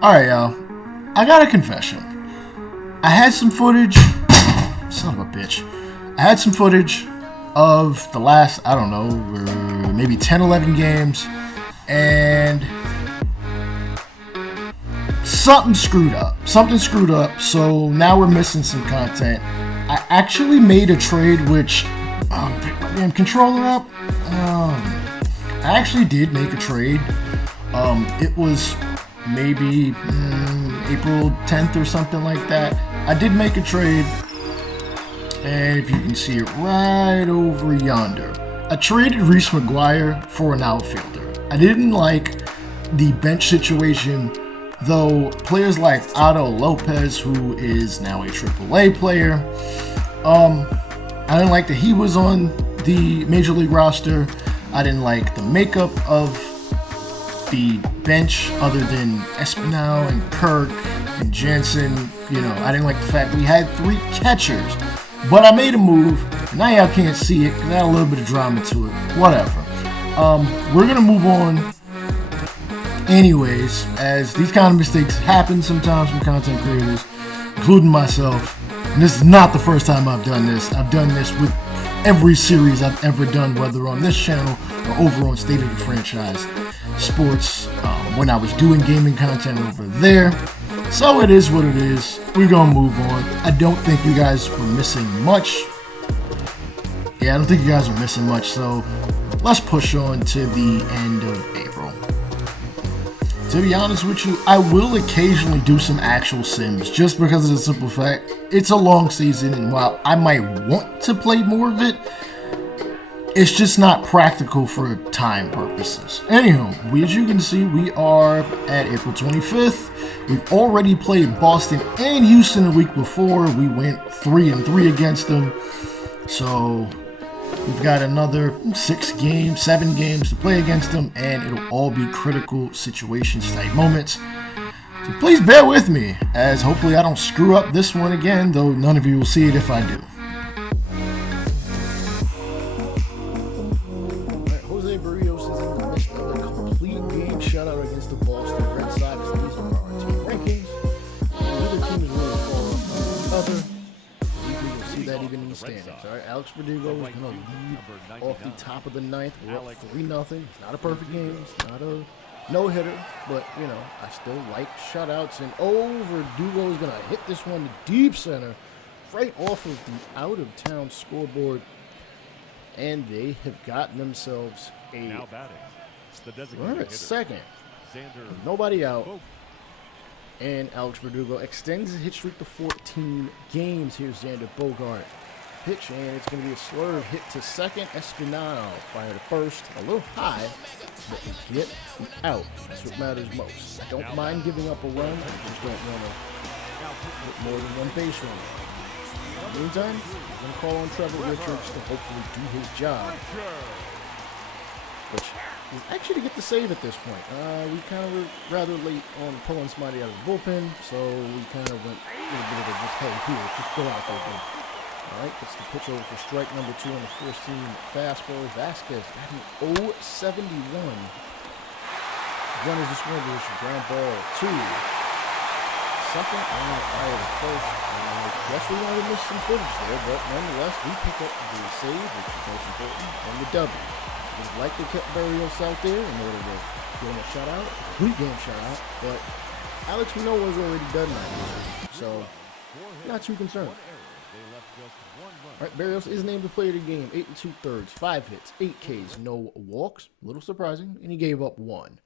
Alright, y'all. I got a confession. I had some footage. Son of a bitch. I had some footage of the last, I don't know, maybe 10, 11 games. And something screwed up. So now we're missing some content. I actually made a trade, which. Pick my damn controller up. I actually did make a trade. It was maybe April 10th or something like that. I did make a trade, and if you can see it right over yonder, I traded Reese McGuire for an outfielder. I didn't like the bench situation, though. Players like Otto Lopez, who is now a AAA player, I didn't like that he was on the Major League roster. I didn't like the makeup of the bench other than Espinal and Kirk and Jansen. I didn't like the fact we had 3 catchers. But I made a move. And now y'all can't see it because I had a little bit of drama to it. Whatever. We're going to move on anyways, as these kind of mistakes happen sometimes from content creators, including myself. And this is not the first time I've done this. I've done this with every series I've ever done, whether on this channel or over on State of the Franchise Sports, when I was doing gaming content over there. So it is what it is. We're going to move on. I don't think you guys were missing much. Yeah, I don't think you guys were missing much. So let's push on to the end of April. To be honest with you, I will occasionally do some actual sims just because of the simple fact it's a long season, and while I might want to play more of it, it's just not practical for time purposes. Anyhow, as you can see, we are at April 25th. We've already played Boston and Houston the week before. We went 3-3 against them. So we've got another 7 games to play against them, and it'll all be critical situations type moments. So please bear with me, as hopefully I don't screw up this one again, though none of you will see it if I do. Jose Berrios is in the midst of a complete game shutout against the Boston Red Sox. These are our team rankings. Neither team is really far off the other. You'll see that even in the standings. All right, Alex Verdugo is going to lead off the top of the ninth. We're up 3-0. It's not a perfect game. It's not a no-hitter, but, I still like shutouts. And, Verdugo is going to hit this one to deep center right off of the out-of-town scoreboard. And they have gotten themselves a run at second. Nobody out. And Alex Verdugo extends his hit streak to 14 games. Here's Xander Bogart. Pitch, and it's going to be a slurve hit to second. Espinal fired to first. A little high, but we get out. That's what matters most. Don't mind giving up a run. I just don't want to put more than one base runner. In the meantime, we're going to call on Trevor Richards to hopefully do his job. Which is actually to get the save at this point. We kind of were rather late on pulling somebody out of the bullpen, so we kind of went a little bit of a just, hey, here, just go out there, dude. All right, gets the pitch over for strike number 2 on the four-seam fastball. Vasquez batting 0-71. Runners in scoring position, ground ball 2. Second, and fire to first. I guess we wanted to miss some footage there, but nonetheless, we pick up the save, which is most important, and the W. Would like to keep Berrios out there in order to get him a shutout, a complete game shutout, but Alex Manoah's already done that, so not too concerned. All right, Berrios is named the player of the game, 8 2/3, 5 hits, 8 Ks, no walks, a little surprising, and he gave up 1.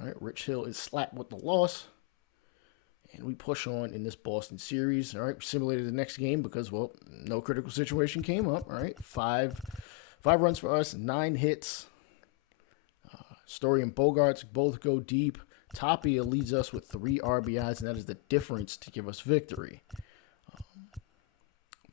All right, Rich Hill is slapped with the loss, and we push on in this Boston series. All right, we simulated the next game because, well, no critical situation came up. All right, 5 runs for us, 9 hits. Story and Bogarts both go deep. Tapia leads us with 3 RBIs, and that is the difference to give us victory.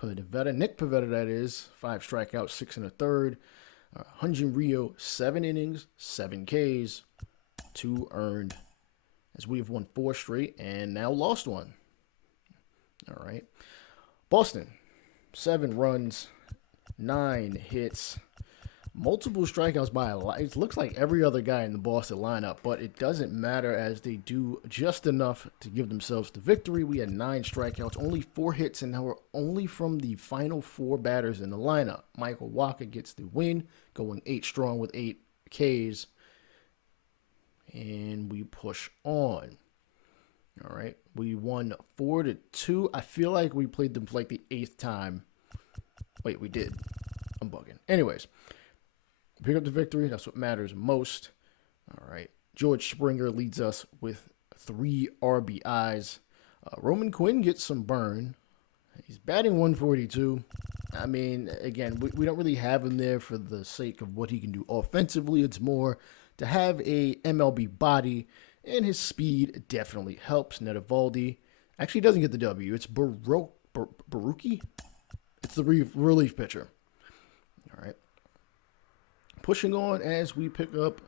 Nick Pivetta, that is, 5 strikeouts, 6 1/3. Hyun-Jin Ryu, 7 innings, 7 Ks, 2 earned, as we have won 4 straight and now lost 1. All right. Boston, 7 runs, 9 hits. Multiple strikeouts by a lot. It looks like every other guy in the Boston lineup, but it doesn't matter as they do just enough to give themselves the victory. We had 9 strikeouts, only 4 hits, and now we're only from the final 4 batters in the lineup. Michael Wacha gets the win, going 8 strong with 8 Ks, and we push on. All right, we won 4-2. I feel like we played them for like the 8th time. Wait, we did. I'm bugging. Anyways. Pick up the victory. That's what matters most. All right. George Springer leads us with 3 RBIs. Roman Quinn gets some burn. He's batting 142. I mean, again, we don't really have him there for the sake of what he can do offensively. It's more to have a MLB body, and his speed definitely helps. Netavaldi actually doesn't get the W. It's Baruki. It's the relief pitcher. All right. Pushing on as we pick up,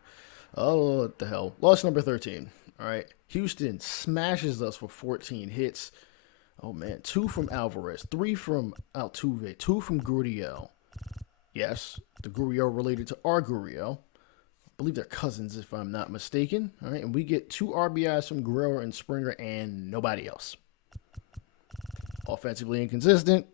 oh, what the hell, loss number 13. All right, Houston smashes us for 14 hits. Oh, man, 2 from Alvarez, 3 from Altuve, 2 from Gurriel. Yes, the Gurriel related to our Gurriel. I believe they're cousins, if I'm not mistaken. All right, and we get 2 RBIs from Guerrero and Springer and nobody else. Offensively inconsistent.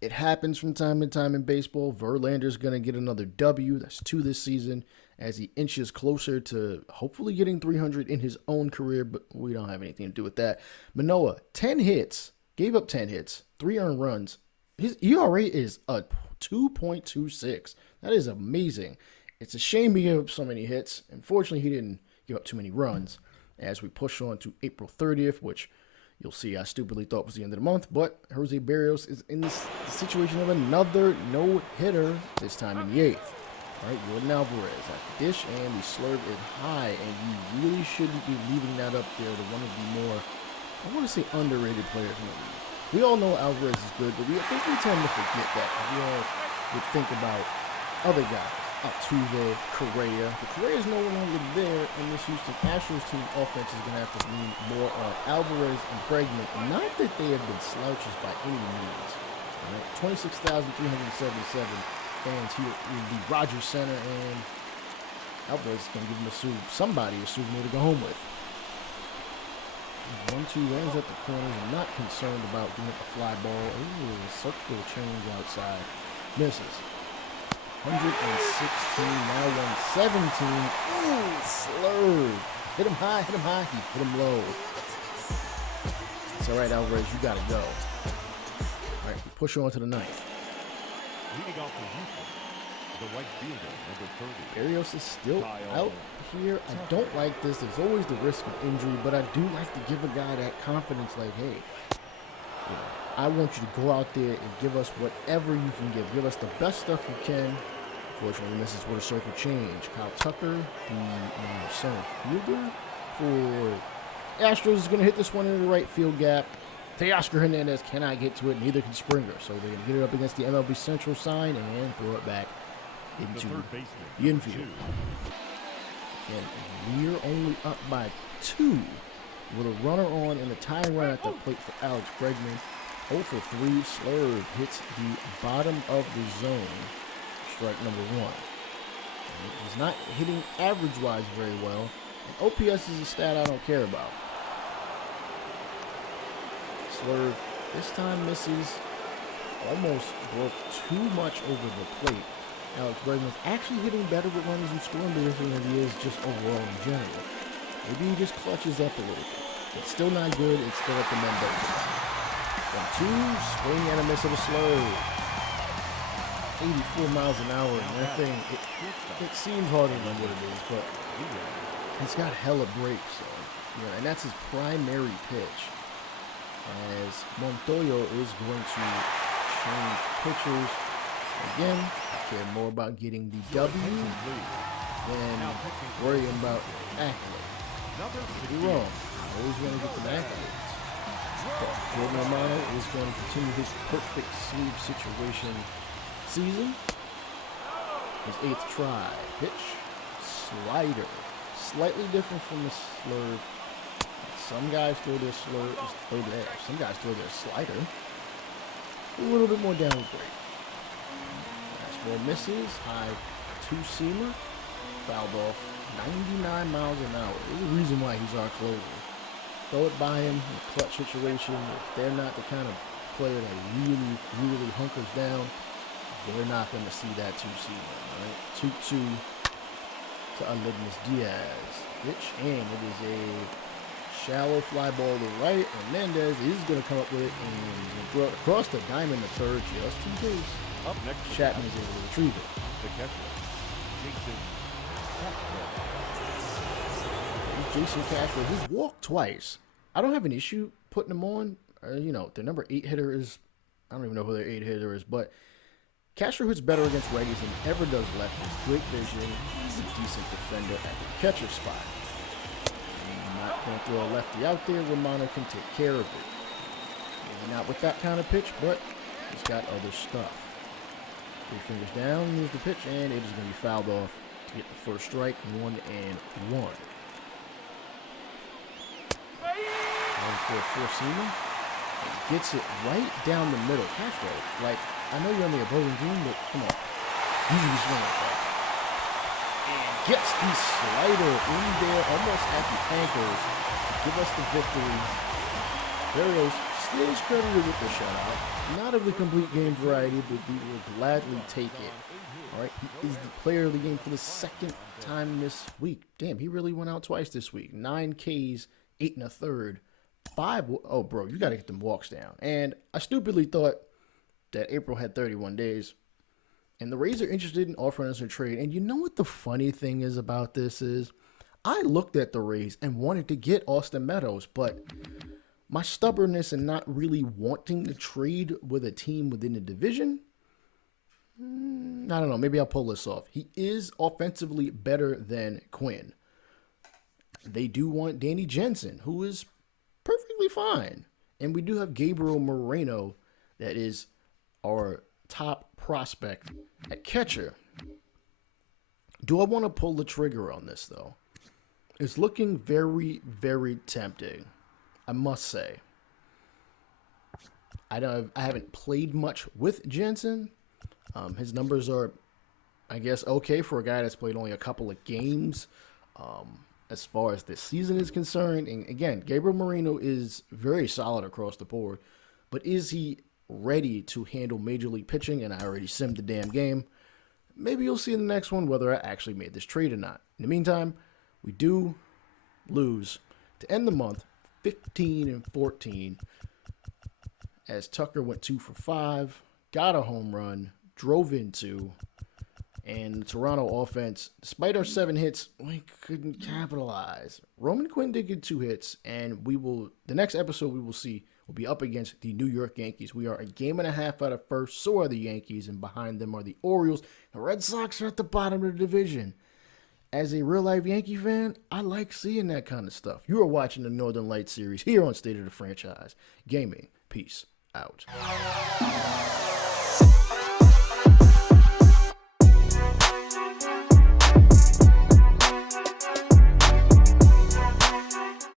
It happens from time to time in baseball. Verlander's going to get another W. That's 2 this season as he inches closer to hopefully getting 300 in his own career, but we don't have anything to do with that. Manoah, 10 hits, gave up 10 hits, 3 earned runs. His ERA is a 2.26. That is amazing. It's a shame he gave up so many hits. Unfortunately, he didn't give up too many runs as we push on to April 30th, which you'll see I stupidly thought was the end of the month, but Jose Berrios is in this situation of another no-hitter, this time in the 8th. All right, Jordan Alvarez at the dish, and we slurve it high, and you really shouldn't be leaving that up there to one of the more, I want to say, underrated players in the league. We all know Alvarez is good, but I think we tend to forget that. We all would think about other guys. Altuve, Correa. The Correa is no longer there, and this Houston Astros team offense is going to have to lean more on Alvarez and Bregman. Not that they have been slouches by any means. All right? 26,377 fans here in the Rogers Center, and Alvarez is going to give them somebody a souvenir to go home with. 1-2 runs at the corners. I'm not concerned about doing a fly ball. Ooh, circle change outside. Misses. 116, now 117. Ooh, slurve. Hit him high, he hit him low. It's all right, Alvarez, you got to go. All right, we push on to the 9th. Leading off the Houston, the right fielder, number 30. Berrios is still out here. I don't like this. There's always the risk of injury, but I do like to give a guy that confidence, like, hey, you know, I want you to go out there and give us whatever you can give. Give us the best stuff you can. Fortunately, this is where the circle change. Kyle Tucker, the center fielder for Astros, is going to hit this one in the right field gap. Teoscar Hernandez cannot get to it, neither can Springer. So they're going to get it up against the MLB Central sign and throw it back into the infield. And we're only up by 2 with a runner on and a tying run at the plate for Alex Bregman. 0 for 3, slurve hits the bottom of the zone. Strike number 1. He's not hitting average-wise very well. And OPS is a stat I don't care about. Slurve this time misses. Almost broke too much over the plate. Alex Bregman's actually hitting better with runners and scoring position than he is just overall in general. Maybe he just clutches up a little bit. It's still not good. It's still at the Mendoza. 1-2, swing and a miss of a slow. 84 miles an hour, and that thing, it seems harder than what it is, but he's got hella breaks, so, yeah, and that's his primary pitch. As Montoyo is going to change pitchers again. I care more about getting the W than worrying about accolades. Pretty wrong. I always want to get the accolades. Jordan Romano is going to continue his perfect sleeve situation season. His 8th try. Pitch. Slider. Slightly different from the slurve. Some guys throw their some guys throw their slider a little bit more downward grade. Fastball misses, high two-seamer, fouled off 99 miles an hour. There's a reason why he's our closer. Throw it by him in a clutch situation. If they're not the kind of player that really, really hunkers down, they're not going to see that two-seamer. All right, 2-2 to Aledmus Diaz. Pitch, and it is a shallow fly ball to right. Hernandez is going to come up with it and throw it across the diamond to third just in case. Up next, Chapman is able to retrieve it. the catcher, Jason Jason Castro, who's walked twice. I don't have an issue putting him on. Their number 8 hitter is, I don't even know who their 8 hitter is, but Castro hits better against righties than he ever does lefties. Great vision. He's a decent defender at the catcher spot. I'm not going to throw a lefty out there. Romano can take care of it. Maybe not with that kind of pitch, but he's got other stuff. 3 fingers down, here's the pitch, and it is going to be fouled off to get the first strike, 1-1. For a four-seamer, gets it right down the middle. Castro, I know you're on the opposing team, but come on, usually swing like that. And gets the slider in there, almost at the ankles, to give us the victory. Berrios still is credited with the shutout. Not of the complete game variety, but we will gladly take it. All right, he is the player of the game for the second time this week. Damn, he really went out twice this week. 9 Ks, 8 1/3. 5. Oh, bro, you got to get them walks down. And I stupidly thought that April had 31 days. And the Rays are interested in offering us a trade. And you know what the funny thing is about this is? I looked at the Rays and wanted to get Austin Meadows, but my stubbornness and not really wanting to trade with a team within the division, I don't know, maybe I'll pull this off. He is offensively better than Quinn. They do want Danny Jensen, who is perfectly fine. And we do have Gabriel Moreno, that is our top prospect at catcher. Do I want to pull the trigger on this, though? It's looking very, very tempting, I must say. I haven't played much with Jensen. His numbers are, I guess, okay for a guy that's played only a couple of games. As far as this season is concerned, and again, Gabriel Moreno is very solid across the board, but is he ready to handle major league pitching? And I already simmed the damn game. Maybe you'll see in the next one whether I actually made this trade or not. In the meantime, we do lose to end the month 15-14, as Tucker went 2 for 5, got a home run, drove in 2. And the Toronto offense, despite our 7 hits, we couldn't capitalize. Roman Quinn did get 2 hits, and the next episode we will see will be up against the New York Yankees. We are a game and a half out of first, so are the Yankees, and behind them are the Orioles. The Red Sox are at the bottom of the division. As a real-life Yankee fan, I like seeing that kind of stuff. You are watching the Northern Lights series here on State of the Franchise Gaming. Peace out.